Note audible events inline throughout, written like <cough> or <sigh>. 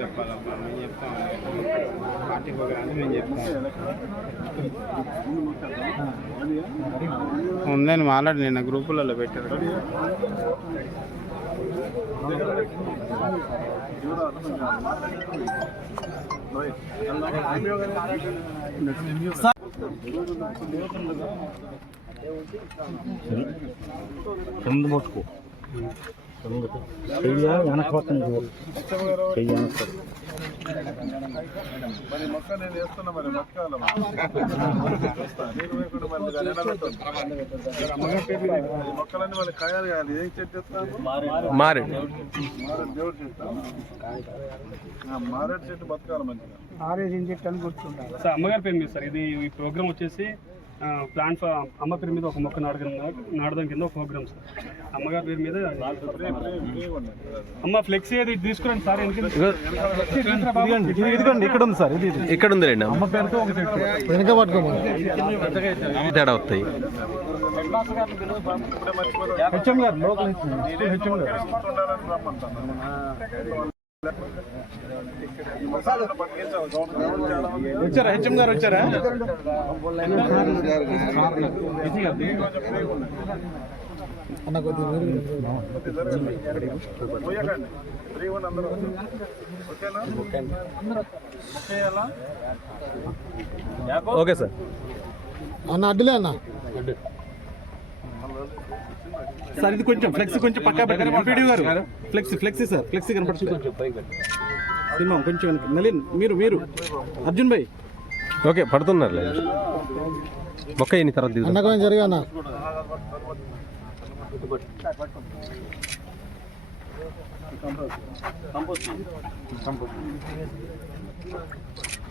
చెప్పాలమ్మా మేము చెప్తాం పార్టీ మేము చెప్తాం ఉందని మాట్లాడి నిన్న గ్రూపులలో పెట్టారు. ముందు ముట్టుకో చెయ్య చెయ్యి మరి మొక్క నేను వేస్తున్నా మరి మరి మొక్కలన్నీ కాయాలి కాదు ఏం చెట్టు మారేడు. దేవుడు చెట్టు మారేడు చెట్టు బతకాలి మంచిగా. సార్ అమ్మగారి పేరు మీద సార్ ఇది ఈ ప్రోగ్రామ్ వచ్చేసి ఫర్ అమ్మ పేరు మీద ఒక మొక్క నాటకం నాటడం కింద ఒక ప్రోగ్రామ్ సార్. అమ్మగారి పేరు మీద అమ్మ ఫ్లెక్స్ ఏది తీసుకురండి సార్ ఇదిగోండి ఇక్కడ ఉంది సార్ ఇది ఇది. ఇక్కడ ఉంది రండి అమ్మ పేరుతో ఒక చెట్టు తేడా వస్తాయి. హెచ్ఎం గారు లోకల్ హెచ్ఎం గారు. వచ్చారా? హెచ్ఎం గారు వచ్చారా? చేయాలా ఓకే సార్. అన్న అడ్డులే అన్న. సార్ ఇది కొంచెం ఫ్లెక్సీ కొంచెం పక్కా పెట్టండి. ఎంపీడీ గారు. ఫ్లెక్సీ ఫ్లెక్సీ సార్ ఫ్లెక్సీ కనపడుతుంది. కొంచెం కొంచెం. నలీన్ మీరు మీరు. అర్జున్ భాయ్ ఓకే పడుతున్నారు మొక్క అయిన తర్వాత తీద్దాం. అన్న కొంచెం జరిగా అన్న.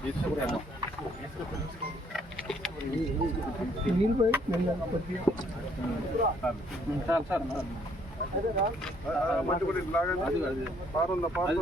మంచి కూడా లాగండి పారుందా పారు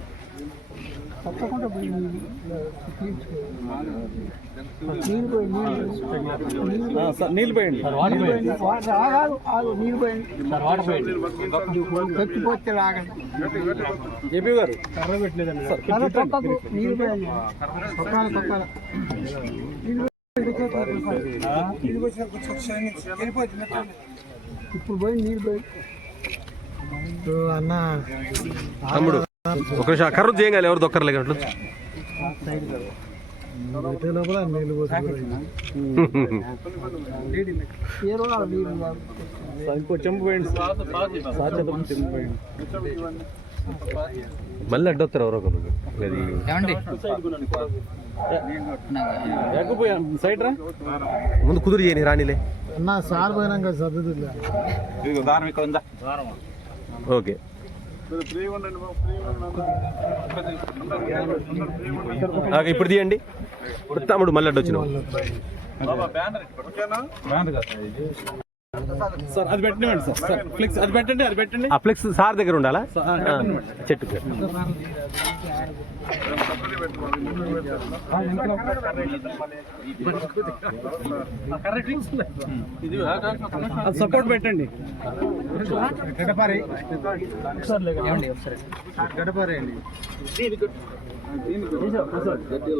అయిపోయిందిలే కానీ సార్ నీళ్ళు పోయండి ఏపీ గారు? సార్ ఇప్పుడు పోయి నీళ్ళు పోయి. ఇప్పుడు అన్న తమ్ముడు. ఒక నిమిషం ఆ కర్ర చేయగాలి ఎవరు దొక్కర్లే అట్లు. మళ్ళీ అడ్డొస్తారు ఎవరో ఒకరు. సైడ్ రా ముందు కుదురు చేయని రానిలే అన్న సార్ పోయినాక సర్దుతుంది ఓకే. ఆ, ఇప్పుడు తీయండి. ఇప్పుడు తమ్ముడు మళ్ళీ అడ్డొచ్చిన ఓకేనా? సార్ అది పెట్టండి సార్. సార్ ఫ్లెక్స్ అది పెట్టండి అది పెట్టండి. ఆ ఫ్లెక్స్ సార్ దగ్గర ఉండాలా? చెట్టు అది సపోర్ట్ పెట్టండి.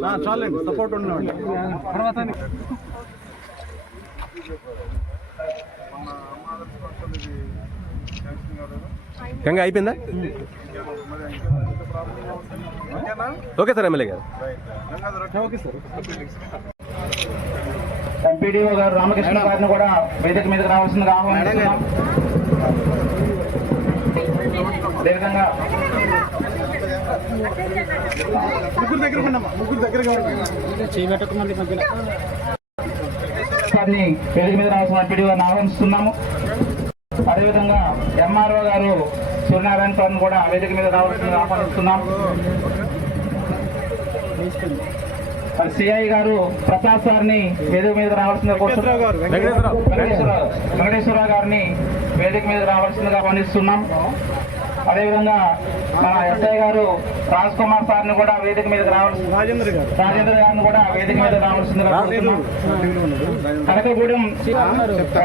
ఆ, చాలండి సపోర్ట్ ఉండండి గంగా అయిపోయిందా? ఓకే సార్ ఎమ్మెల్యే గారు. గంగాధర్ ఓకే సార్ ఎంపీడీఓ గారు రామకృష్ణ గారిని కూడా వేదిక మీదకి రావాల్సిందిగా ఆహ్వానిస్తున్నాం. అదేవిధంగా ముగ్గురు దగ్గర వేదిక మీద రావాల్సిన పిడి గారిని ఆహ్వానిస్తున్నాము. అదేవిధంగా ఎంఆర్ఓ గారు సూర్యనారాయణ సార్ని కూడా వేదిక మీద రావాల్సిందిగా ఆహ్వానిస్తున్నాం. మరి సిఐ గారు ప్రసాద్ సార్ని వేదిక మీద రావాల్సిందిగా కోరుతున్నాం. వెంకటేశ్వరరావు గారిని వేదిక మీద రావాల్సిందిగా ఆహ్వానిస్తున్నాం. అదేవిధంగా మన ఎస్ఐ గారు రాజ్ కుమార్ సార్ని కూడా వేదిక మీద రావాల్సి రాజేంద్ర గారు. గారిని కూడా వేదిక మీద కోరుతున్నాం. కనకగూడెం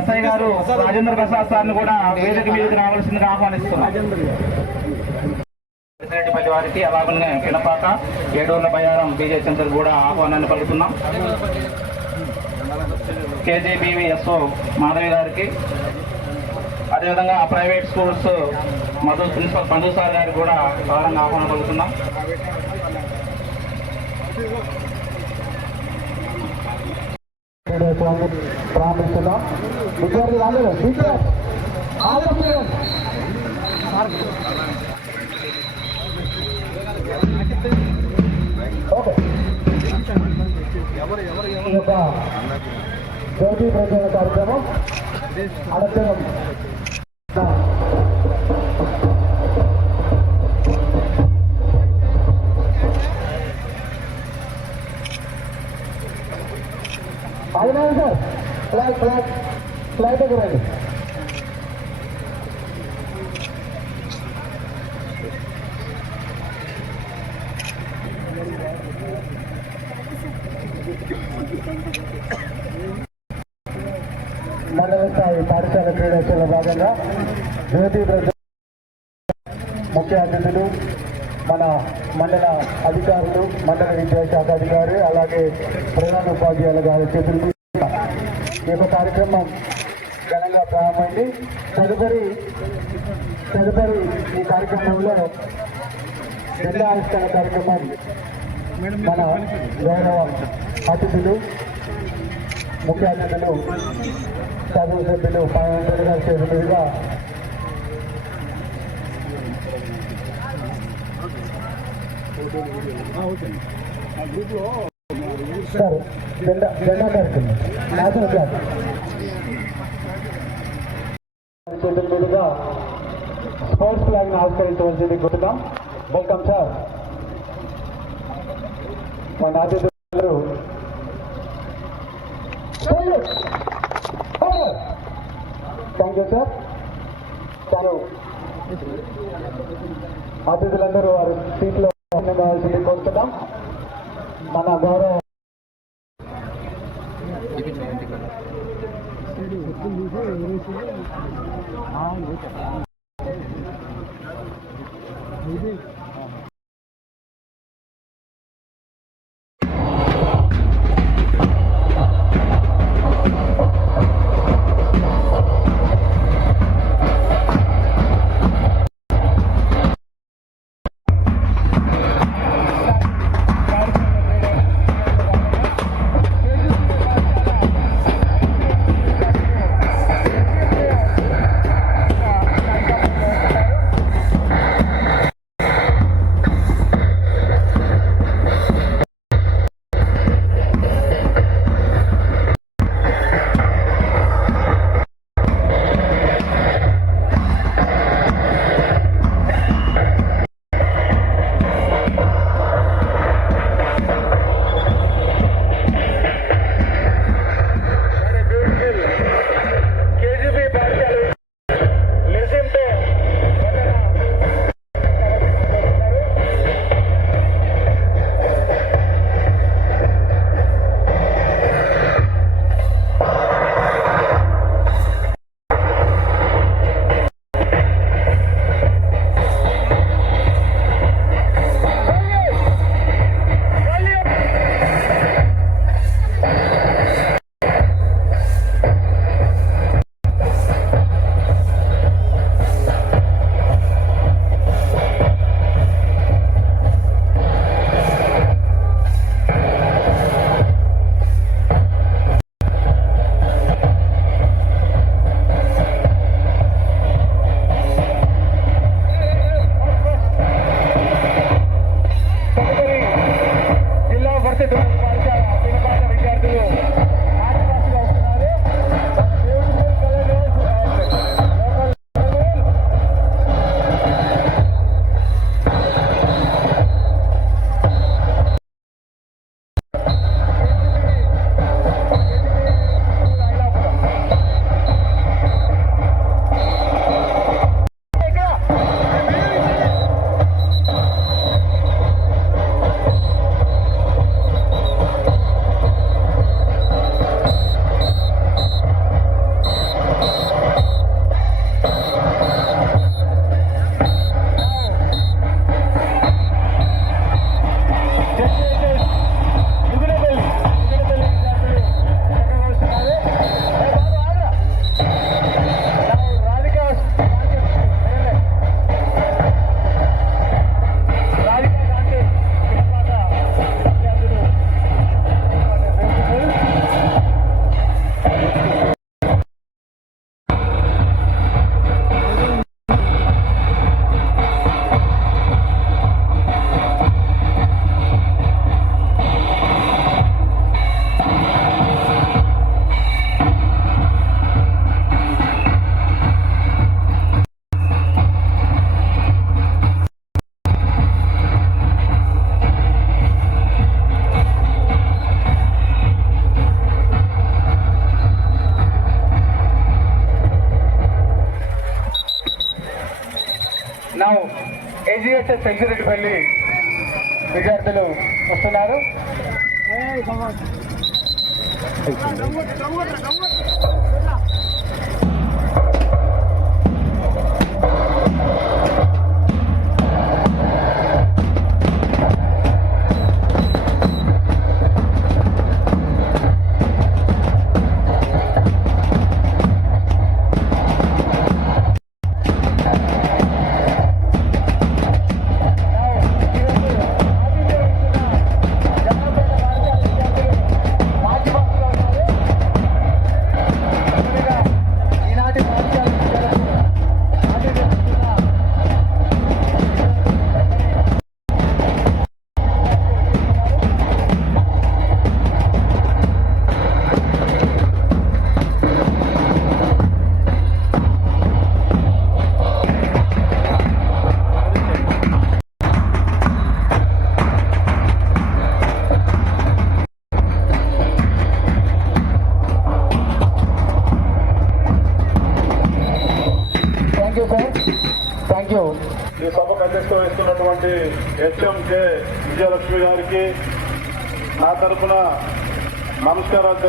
ఎస్ఐ గారు రాజేంద్ర ప్రసాద్ సార్ని కూడా వేదిక మీదకి రావాల్సిందిగా ఆహ్వానిస్తున్నాం. రెడ్డిపల్లి వారికి అలాగే పినపాక ఏడూర్ల బయారం బీజే సెంటర్ కూడా ఆహ్వానాన్ని పలుకుతున్నాం. కేజీబీవీ ఎస్ఓ మాధవి గారికి అదేవిధంగా private schools Madhu principal Madhu sir గారికి కూడా సాధారణంగా ఆహ్వానం పలుకుతున్నాం. ప్రారంభిస్తున్నాం విద్యార్థులు అందరూ ఓకే. ఈ యొక్క జ్యోతి ప్రచార కార్యక్రమం అనంతరం फ्लॅट फ्लॅट फ्लॅट करायचं మండల స్థాయి పాఠశాల క్రీడోత్సవంలో భాగంగా జ్యోతి ముఖ్య అతిథులు మన మండల అధికారులు మండల విద్యాశాఖ అధికారి అలాగే ప్రధాన ఉపాధ్యాయుల గారి చేతులు ఈ యొక్క కార్యక్రమం ఘనంగా ప్రారంభమైంది. తదుపరి తదుపరి ఈ కార్యక్రమంలో జిల్లా ఆవిష్కరణ కార్యక్రమం మన గౌరవ అతిథులు ముఖ్య అతిథులు చదువు సభ్యులు పార్లమెంట్ గారి చేతుల మీదుగా సార్ జెండా జెండా కార్యక్రమం. చేతుల మీదుగా స్పోర్ట్స్ ఫ్లాగ్ ఆవిష్కరించవలసింది వెల్కమ్ సార్. మన థ్యాంక్ యూ సార్. తను అతిథులందరూ వారి సీట్లో కావాల్సింది కోరుతున్నాం మన గౌరవ నా ఏజీఎస్ఎస్ ఎగ్జిరెడ్డిపల్లి విద్యార్థులు వస్తున్నారు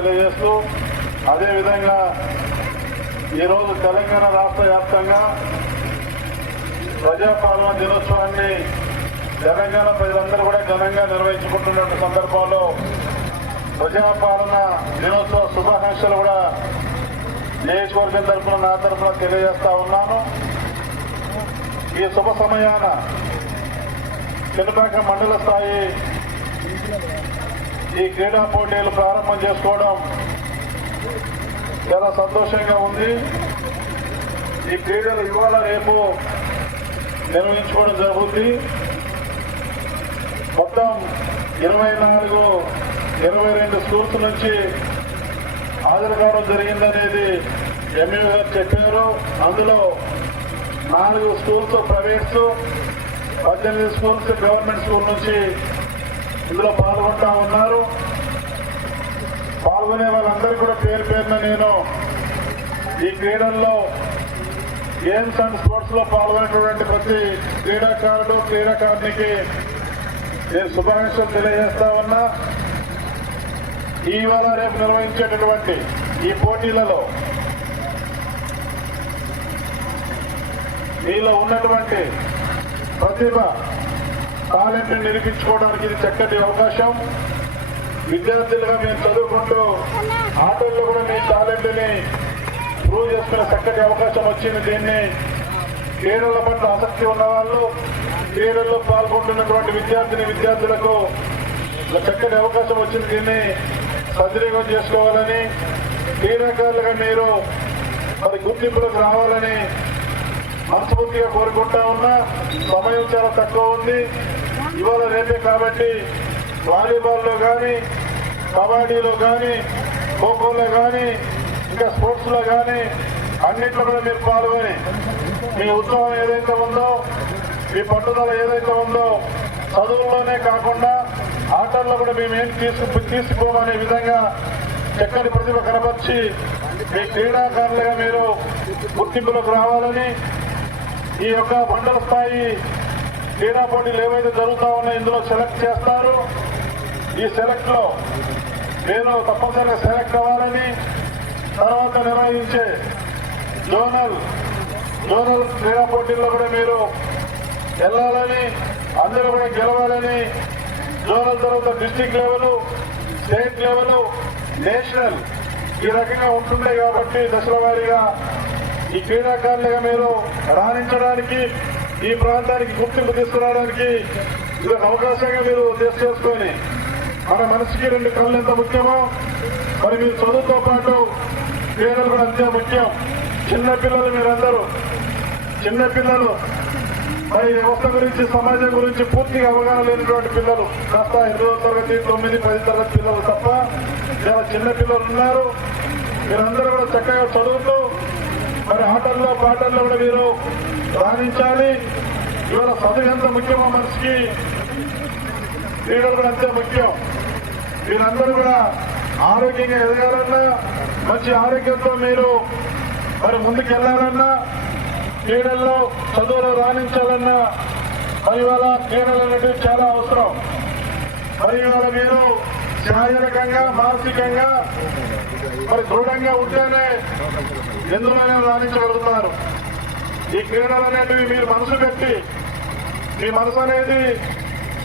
తెలియజేస్తూ అదేవిధంగా ఈరోజు తెలంగాణ రాష్ట్ర వ్యాప్తంగా ప్రజాపాలన దినోత్సవాన్ని తెలంగాణ ప్రజలందరూ కూడా ఘనంగా నిర్వహించుకుంటున్న సందర్భంలో ప్రజాపాలన దినోత్సవ శుభాకాంక్షలు కూడా నియోజకవర్గం తరఫున నా తరఫున తెలియజేస్తా ఉన్నాను. ఈ శుభ సమయాన చిన్నపాక మండల స్థాయి ఈ క్రీడా పోటీలు ప్రారంభం చేసుకోవడం చాలా సంతోషంగా ఉంది. ఈ క్రీడలు ఇవాళ రేపు నిర్వహించుకోవడం జరుగుతుంది. మొత్తం ఇరవై నాలుగు ఇరవై రెండు స్కూల్స్ నుంచి హాజరు కావడం జరిగిందనేది ఎంఈ గారు చెప్పారు. అందులో నాలుగు స్కూల్స్ ప్రైవేట్స్ పద్దెనిమిది స్కూల్స్ గవర్నమెంట్ స్కూల్ నుంచి ఇందులో పాల్గొంటా ఉన్నారు. పాల్గొనే వాళ్ళందరూ కూడా పేరు పేరున నేను ఈ క్రీడల్లో గేమ్స్ అండ్ స్పోర్ట్స్లో పాల్గొనేటువంటి ప్రతి క్రీడాకారుడు క్రీడాకారునికి నేను శుభాకాంక్షలు తెలియజేస్తా ఉన్నా. ఇవాళ రేపు నిర్వహించేటటువంటి ఈ పోటీలలో మీలో ఉన్నటువంటి ప్రతిభ టాలెంట్ నిరూపించుకోవడానికి ఇది చక్కటి అవకాశం. విద్యార్థులుగా మేము చదువుకుంటూ ఆటల్లో కూడా మీ టాలెంట్ని ప్రూవ్ చేసుకునే చక్కటి అవకాశం వచ్చింది. దీన్ని క్రీడల పట్ల ఆసక్తి ఉన్న వాళ్ళు క్రీడల్లో పాల్గొంటున్నటువంటి విద్యార్థిని విద్యార్థులకు ఒక చక్కటి అవకాశం వచ్చింది. దీన్ని సద్వినియోగం చేసుకోవాలని క్రీడాకారులుగా మీరు మరి గుర్తింపులకు రావాలని మనస్ఫూర్తిగా కోరుకుంటా ఉన్నా. సమయం చాలా తక్కువ ఉంది. ఇవాళ రేపే కాబట్టి వాలీబాల్లో కానీ కబడ్డీలో కానీ ఖోఖోలో కానీ ఇంకా స్పోర్ట్స్లో కానీ అన్నింటిలో కూడా మీరు పాల్గొని మీ ఉత్సవం ఏదైతే ఉందో మీ పట్టుదల ఏదైతే ఉందో చదువుల్లోనే కాకుండా ఆటల్లో కూడా మేము ఏం తీసుకు తీసుకోమనే విధంగా చక్కని ప్రతిభ కనపరిచి మీ క్రీడాకారులుగా మీరు గుర్తింపులోకి రావాలని ఈ యొక్క మండల స్థాయి క్రీడా పోటీలు ఏవైతే జరుగుతూ ఉన్నాయో ఇందులో సెలెక్ట్ చేస్తారు. ఈ సెలెక్ట్లో మీరు తప్పనిసరిగా సెలెక్ట్ అవ్వాలని తర్వాత నిర్వహించే జోనల్ జోనల్ క్రీడా పోటీల్లో కూడా మీరు వెళ్ళాలని అందరూ కూడా గెలవాలని జోనల్ తర్వాత district level state level national ఈ రకంగా ఉంటుంది కాబట్టి దశల వారీగా ఈ క్రీడాకారులుగా మీరు రాణించడానికి ఈ ప్రాంతానికి గుర్తింపు తీసుకురావడానికి ఇది ఒక అవకాశంగా మీరు చేసుకొని మన మనసుకి రెండు కళ్ళు ఎంత ముఖ్యమో మరి మీరు చదువుతో పాటు క్రీడలు కూడా అంతే ముఖ్యం. చిన్నపిల్లలు మీరందరూ చిన్నపిల్లలు మరి వ్యవస్థ గురించి సమాజం గురించి పూర్తిగా అవగాహన లేనటువంటి పిల్లలు కాస్త ఇరవై తరగతి తొమ్మిది పది తరగతి పిల్లలు తప్ప చాలా చిన్న పిల్లలు ఉన్నారు. మీరందరూ కూడా చక్కగా చదువుతూ మరి ఆటల్లో పాటల్లో కూడా మీరు రాణించాలి. ఇవాళ చదువు ఎంత ముఖ్యమో మనిషికి క్రీడలు కూడా అంతే ముఖ్యం. మీరందరూ కూడా ఆరోగ్యంగా ఎదగాలన్నా మంచి ఆరోగ్యంతో మీరు మరి ముందుకు వెళ్ళాలన్నా క్రీడల్లో చదువులో రాణించాలన్నా మరి ఇవాళ క్రీడలు అనేవి చాలా అవసరం. మరి ఇవాళ మీరు శారీరకంగా మానసికంగా మరి దృఢంగా ఉంటేనే ఎందులోనే రాణించగలుగుతున్నారు ఈ క్రీడలు అనేటివి మీరు మనసు పెట్టి మీ మనసు అనేది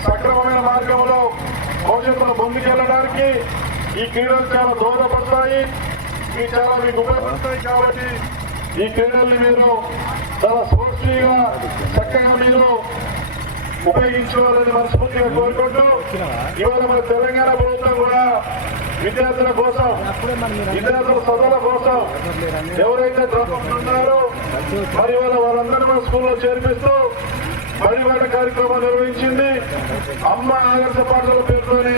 సక్రమమైన మార్గంలో భవిష్యత్తులో ముందుకెళ్ళడానికి ఈ క్రీడలు చాలా దోహదపడతాయి. ఇవి చాలా మీకు ఉపయోగపడతాయి కాబట్టి ఈ క్రీడల్ని మీరు చాలా స్ఫూర్తిగా చక్కగా మీరు ఉపయోగించుకోవాలని మనస్ఫూర్తిగా కోరుకుంటూ ఇవాళ మన తెలంగాణ ప్రభుత్వం కూడా విద్యార్థుల కోసం విద్యార్థుల చదువుల కోసం ఎవరైతే చదువుకుంటున్నారో మరి వాళ్ళ వాళ్ళందరూ మన స్కూల్లో చేర్పిస్తూ పరివాట కార్యక్రమం నిర్వహించింది. అమ్మ ఆదర్శ పాఠశాల పేరుతోని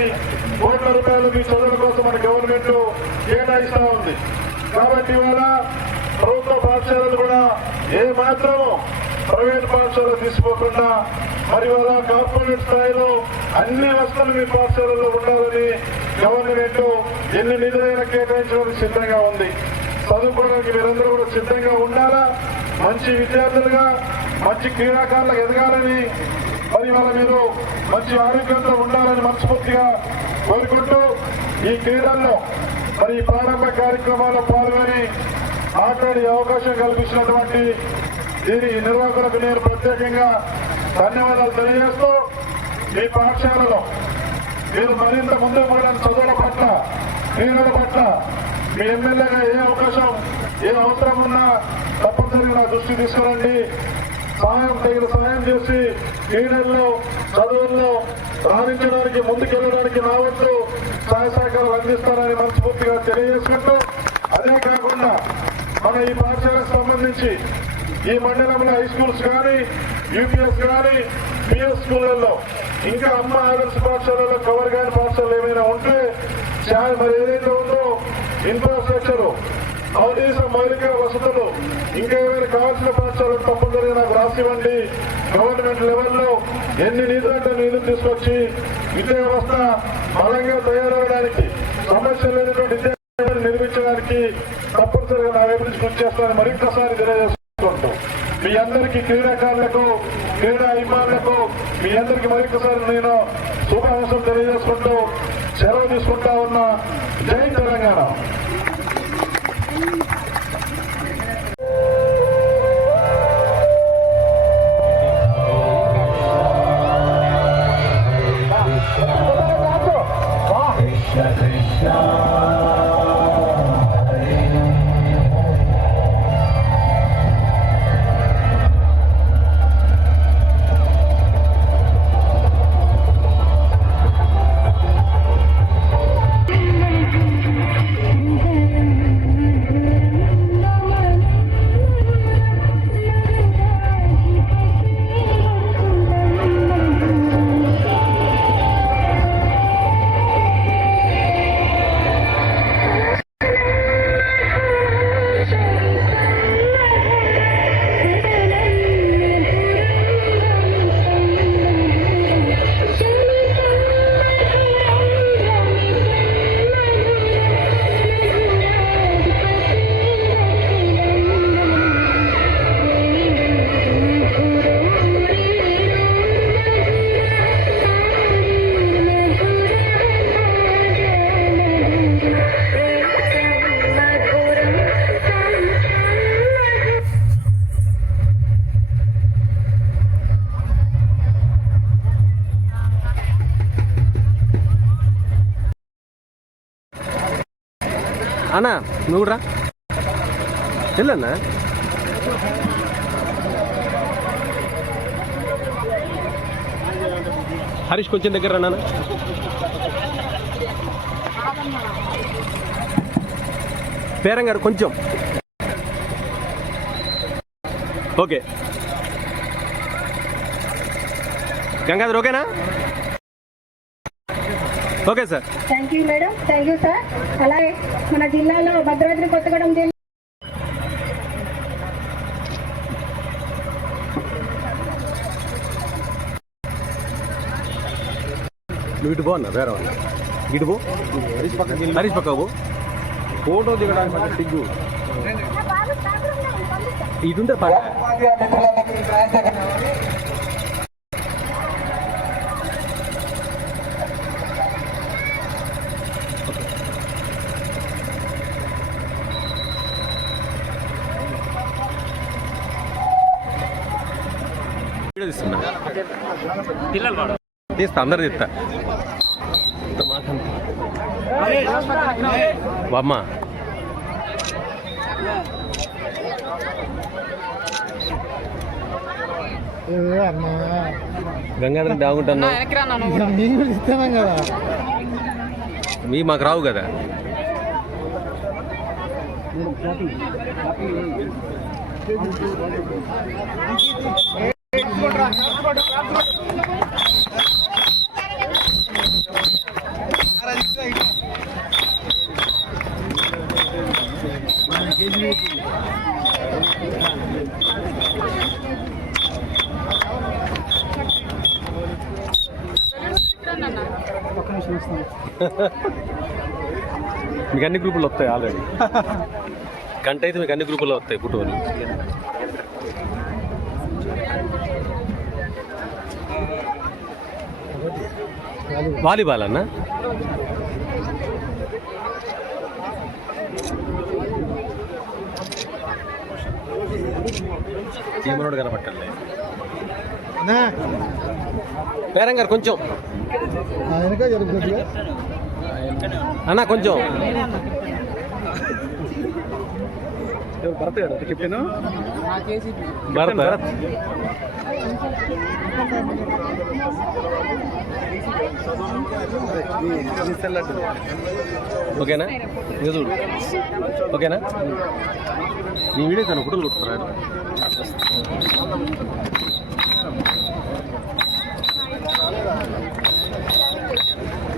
కోట్ల రూపాయలు మీ చదువుల కోసం మన గవర్నమెంట్ కేటాయిస్తా ఉంది. కాబట్టి ఇవాళ ప్రభుత్వ పాఠశాలలు కూడా ఏ మాత్రం ప్రైవేట్ పాఠశాలలు తీసుకోకుండా మరి వాళ్ళ కార్పొరేట్ స్థాయిలో అన్ని వసతులు మీ పాఠశాలలో ఉండాలని గవర్నమెంట్ ఎన్ని నిధులైనా కేటాయించడానికి సిద్ధంగా ఉంది. చదువుకోవడానికి మీరందరూ కూడా సిద్ధంగా ఉండాలా? మంచి విద్యార్థులుగా మంచి క్రీడాకారులకు ఎదగాలని మరి వాళ్ళ మీరు మంచి ఆరోగ్యంతో ఉండాలని మనస్ఫూర్తిగా కోరుకుంటూ ఈ క్రీడల్లో మరి ఈ ప్రారంభ కార్యక్రమాల్లో పాల్గొని మాట్లాడే అవకాశం కల్పించినటువంటి దీని నిర్వాహకులకు నేను ప్రత్యేకంగా ధన్యవాదాలు తెలియజేస్తూ ఈ పాఠశాలలో మీరు మరింత ముందుకు పోవడానికి చదువుల పట్ల క్రీడల పట్ల మీ ఎమ్మెల్యేగా ఏ అవకాశం ఏ అవసరం ఉన్నా తప్పనిసరిగా నా దృష్టి తీసుకురండి. సహాయం తగిన సహాయం చేసి క్రీడల్లో చదువుల్లో రాణించడానికి ముందుకెళ్ళడానికి నా వంతు సహాయ సహకారాలు అందిస్తారని మనస్ఫూర్తిగా తెలియజేసుకుంటూ అదే కాకుండా మన ఈ పాఠశాలకు సంబంధించి ఈ మండలంలో హై స్కూల్స్ కానీ యూపీఎస్ కానీ పిఎస్ స్కూళ్ళల్లో ఇంకా అమ్మ ఆదర్శ పాఠశాలలో కవర్ కాని పాఠశాలలు ఏమైనా ఉంటే చాలా మరి ఏదైతే ఉందో ఇన్ఫ్రాస్ట్రక్చర్ అవదేశ మౌలిక వసతులు ఇంకా ఏమైనా కావాల్సిన పాఠశాలలు తప్పనిసరిగా నాకు రాసివ్వండి గవర్నమెంట్ లెవెల్లో ఎన్ని నిధులంటే నిధులు తీసుకొచ్చి విద్యా వ్యవస్థ బలంగా తయారవడానికి సమస్య లేనటువంటి నిర్మించడానికి తప్పనిసరిగా నా వైపు నుంచి కృషి చేస్తానని మరింకసారి తెలియజేస్తాను మీ అందరికీ క్రీడాకారులకు క్రీడా అభిమానులకు మీ అందరికీ మరొకసారి నేను శుభాకాంక్షలు తెలియజేసుకుంటూ సెలవు తీసుకుంటా ఉన్న. జై తెలంగాణ. అన్నా నువ్వు కూడా వెళ్ళన్నా? హరీష్ కొంచెం దగ్గర రా నాన్న. పేరం గారు కొంచెం. ఓకే. గంగాధర్ ఓకేనా? Okay sir thank you madam thank you sir అలాగే మన జిల్లాలో భద్రాద్రి కొత్తగూడెం జిల్లా నువ్వు ఇటు పో అన్న వేరే వాళ్ళు ఇటు పో హరీష్ పక్క హరీష్ పక్క పో ఫోటో దిగడానికి సిగ్గు ఇటుంటే పక్క తీస్తా అందరు తీస్తా బామ్మ గంగాధరం ఇస్తాను కదా. మీ మాకు రావు కదా. <laughs> మీకు అన్ని గ్రూపులు వస్తాయి ఆల్రెడీ. <laughs> గంట అయితే మీకు అన్ని గ్రూపుల్లో వస్తాయి ఫోటోలు. వాలీబాల్ అన్న? ఏమన్నాడు కనపట్టాలి పేరం గారు కొంచెం. అన్న కొంచెం. భరత్ గారు? కెప్టెన్? భరత్? భరత్. ఓకేనా? ఇక చూడు. ఓకేనా? నీ వీడియో తను ఫోటోలు కొట్టుకున్నాడు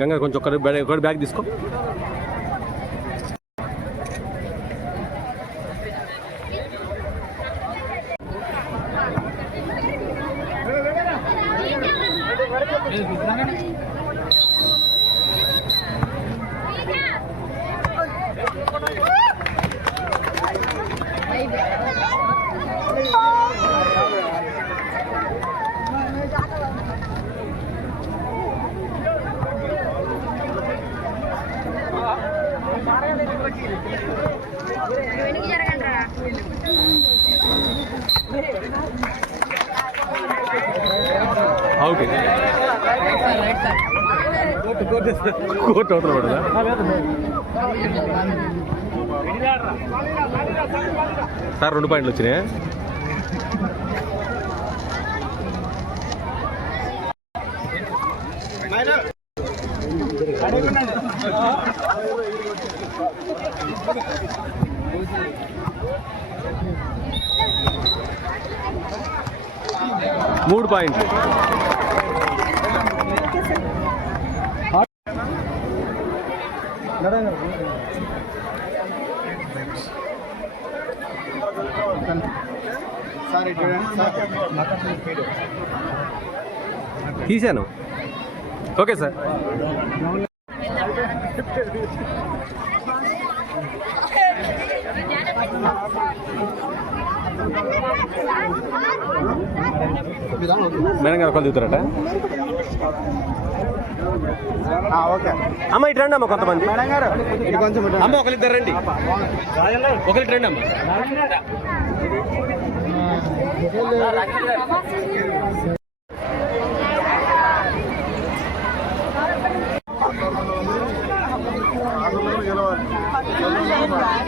గంగా కొంచెం ఒకటి బ్యాగ్ ఒకటి బ్యాగ్ తీసుకో. అవుట్ కోట్ అవతల పడదా సార్ రెండు పాయింట్లు వచ్చినాయి మూడు పాయింట్లు సార్ ఇటు చూడండి సార్ తీశాను ఓకే సార్ మేడం గారు ఒకళ్ళు దిగుతారట. ఓకే. అమ్మ ఇటు రండి అమ్మ కొంతమంది. మేడం గారు ఇటు కొంచెం ఇటు అమ్మ ఒకరిద్దరు రండి. ఒకరికి రండి అమ్మ మన